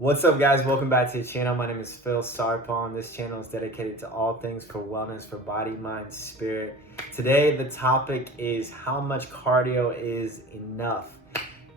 What's up, guys? Welcome back to the channel. My name is Phil Sarpon. This channel is dedicated to all things for wellness, for body, mind, spirit. Today, the topic is how much cardio is enough.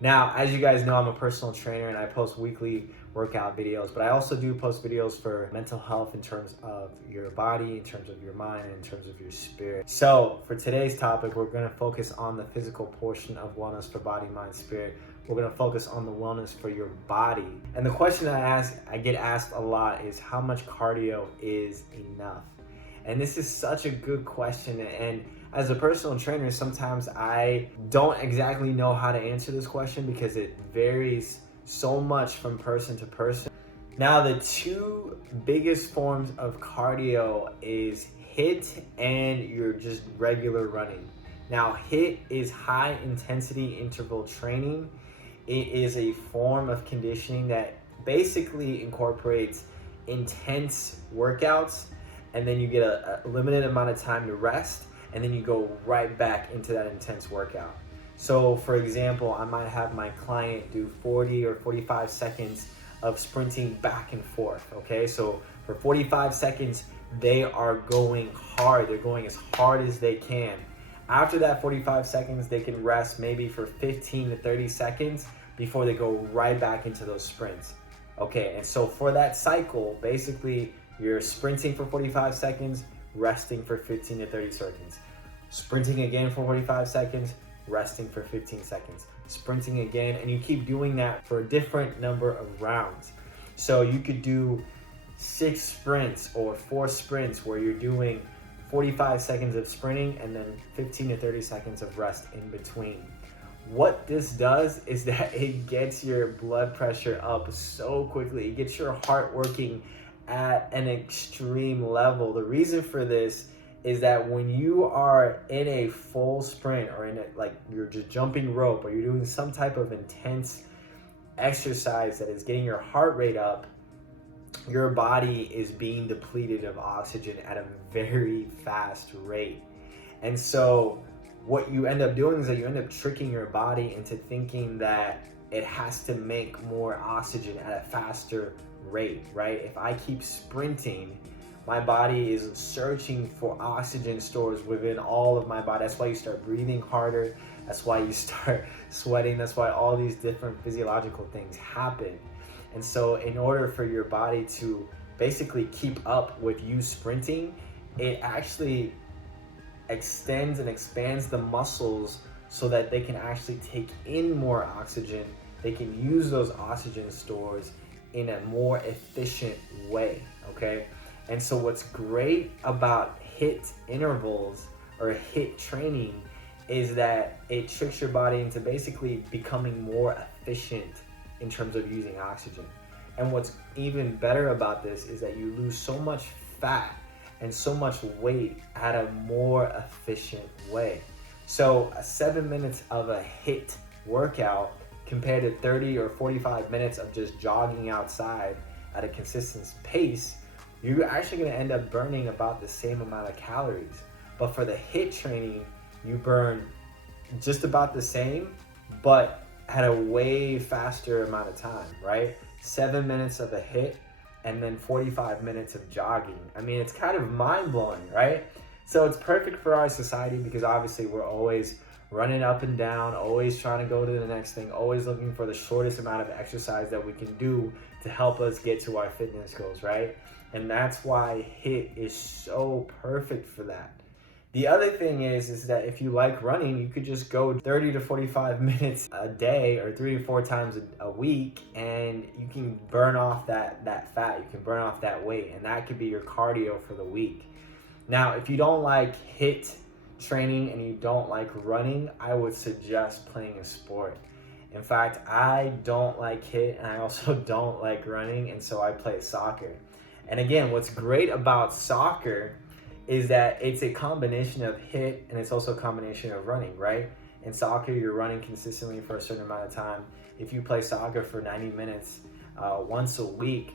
Now, as you guys know, I'm a personal trainer and I post weekly workout videos, but I also do post videos for mental health in terms of your body, in terms of your mind, and in terms of your spirit. So for today's topic, we're going to focus on the physical portion of wellness for body, mind, spirit. We're going to focus on the wellness for your body. And the question I get asked a lot is how much cardio is enough? And this is such a good question. And as a personal trainer, sometimes I don't exactly know how to answer this question because it varies so much from person to person. Now, the two biggest forms of cardio is HIIT and your just regular running. Now, HIIT is high intensity interval training. It is a form of conditioning that basically incorporates intense workouts, and then you get a limited amount of time to rest, and then you go right back into that intense workout. So for example, I might have my client do 40 or 45 seconds of sprinting back and forth, okay? So for 45 seconds, they are going hard. They're going as hard as they can. After that 45 seconds, they can rest maybe for 15 to 30 seconds before they go right back into those sprints. Okay, and so for that cycle, basically you're sprinting for 45 seconds, resting for 15 to 30 seconds. Sprinting again for 45 seconds, resting for 15 seconds. Sprinting again, and you keep doing that for a different number of rounds. So you could do 6 sprints or 4 sprints where you're doing 45 seconds of sprinting and then 15 to 30 seconds of rest in between. What this does is that it gets your blood pressure up so quickly. It gets your heart working at an extreme level. The reason for this is that when you are in a full sprint or in a, like you're just jumping rope or you're doing some type of intense exercise that is getting your heart rate up, your body is being depleted of oxygen at a very fast rate. And so what you end up doing is that you end up tricking your body into thinking that it has to make more oxygen at a faster rate, right? If I keep sprinting, my body is searching for oxygen stores within all of my body. That's why you start breathing harder. That's why you start sweating. That's why all these different physiological things happen. And so in order for your body to basically keep up with you sprinting, it actually extends and expands the muscles so that they can actually take in more oxygen. They can use those oxygen stores in a more efficient way, okay? And so what's great about HIIT intervals or HIIT training is that it tricks your body into basically becoming more efficient in terms of using oxygen. And what's even better about this is that you lose so much fat and so much weight at a more efficient way. So 7 minutes of a HIIT workout compared to 30 or 45 minutes of just jogging outside at a consistent pace, you're actually gonna end up burning about the same amount of calories. But for the HIIT training, you burn just about the same, but at a way faster amount of time, right? 7 minutes of a HIIT and then 45 minutes of jogging. I mean, it's kind of mind-blowing, right? So it's perfect for our society because obviously we're always running up and down, always trying to go to the next thing, always looking for the shortest amount of exercise that we can do to help us get to our fitness goals, right? And that's why HIIT is so perfect for that. The other thing is that if you like running, you could just go 30 to 45 minutes a day or 3 to 4 times a week, and you can burn off that fat, you can burn off that weight, and that could be your cardio for the week. Now, if you don't like HIIT training and you don't like running, I would suggest playing a sport. In fact, I don't like HIIT and I also don't like running, and so I play soccer. And again, what's great about soccer is that it's a combination of HIIT and it's also a combination of running, right? In soccer, you're running consistently for a certain amount of time. If you play soccer for 90 minutes once a week,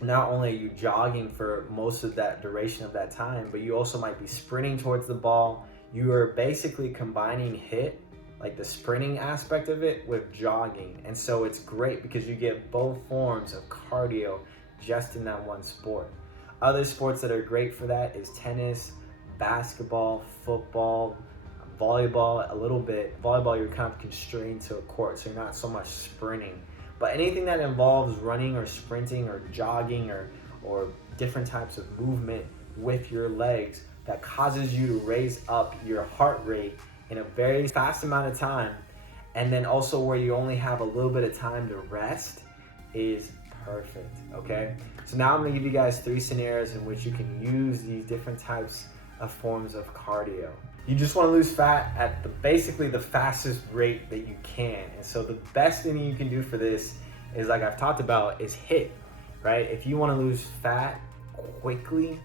not only are you jogging for most of that duration of that time, but you also might be sprinting towards the ball. You are basically combining HIIT like the sprinting aspect of it with jogging. And so it's great because you get both forms of cardio just in that one sport. Other sports that are great for that is tennis, basketball, football, volleyball. A little bit volleyball, you're kind of constrained to a court, so you're not so much sprinting. But anything that involves running or sprinting or jogging or different types of movement with your legs that causes you to raise up your heart rate in a very fast amount of time, and then also where you only have a little bit of time to rest, is perfect. Okay, so now I'm going to give you guys 3 scenarios in which you can use these different types of forms of cardio. You just want to lose fat at basically the fastest rate that you can. And so the best thing you can do for this is, like I've talked about, is HIIT, right? If you want to lose fat quickly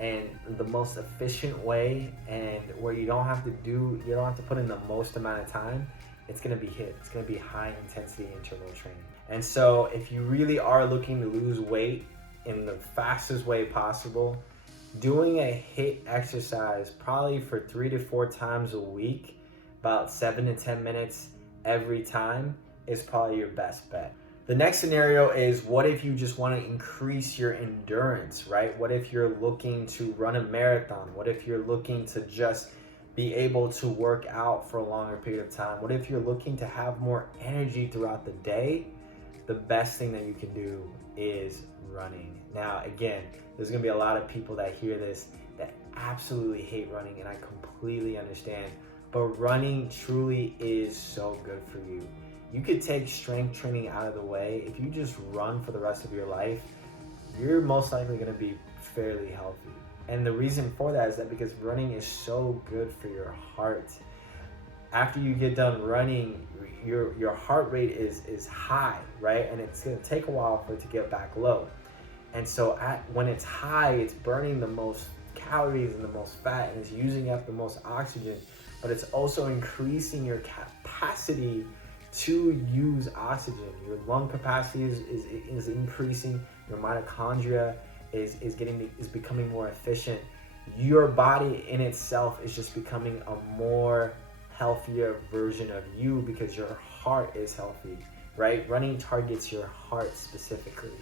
and the most efficient way, and where you don't have to put in the most amount of time, it's going to be HIIT. It's going to be high intensity interval training. And so if you really are looking to lose weight in the fastest way possible, doing a HIIT exercise probably for 3 to 4 times a week, about 7 to 10 minutes every time, is probably your best bet. The next scenario is, what if you just want to increase your endurance, right? What if you're looking to run a marathon? What if you're looking to just be able to work out for a longer period of time? What if you're looking to have more energy throughout the day? The best thing that you can do is running. Now, again, there's gonna be a lot of people that hear this that absolutely hate running, and I completely understand, but running truly is so good for you. You could take strength training out of the way. If you just run for the rest of your life, you're most likely gonna be fairly healthy. And the reason for that is that because running is so good for your heart. After you get done running, your heart rate is high, right? And it's gonna take a while for it to get back low. And so when it's high, it's burning the most calories and the most fat, and it's using up the most oxygen, but it's also increasing your capacity to use oxygen. Your lung capacity is increasing, your mitochondria is becoming more efficient. Your body in itself is just becoming a more healthier version of you because your heart is healthy, right? Running targets your heart specifically.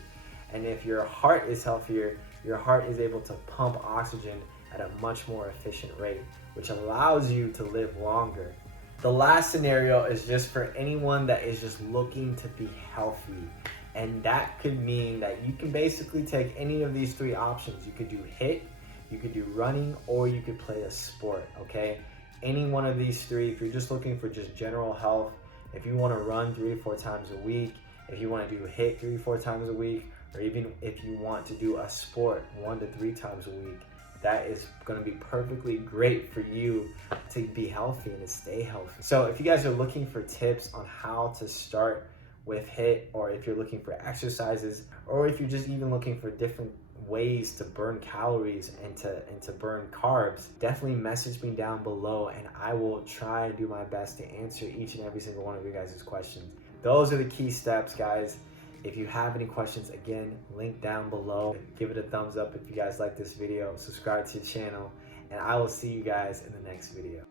And if your heart is healthier, your heart is able to pump oxygen at a much more efficient rate, which allows you to live longer. The last scenario is just for anyone that is just looking to be healthy. And that could mean that you can basically take any of these 3 options. You could do HIIT, you could do running, or you could play a sport, okay? Any one of these 3, if you're just looking for just general health, if you want to run 3 to 4 times a week, if you want to do HIIT 3 to 4 times a week, or even if you want to do a sport 1 to 3 times a week, that is going to be perfectly great for you to be healthy and to stay healthy. So if you guys are looking for tips on how to start with HIIT, or if you're looking for exercises, or if you're just even looking for different ways to burn calories and to burn carbs, definitely message me down below, and I will try and do my best to answer each and every single one of you guys' questions. Those are the key steps, guys. If you have any questions, again, link down below. Give it a thumbs up if you guys like this video. Subscribe to the channel, and I will see you guys in the next video.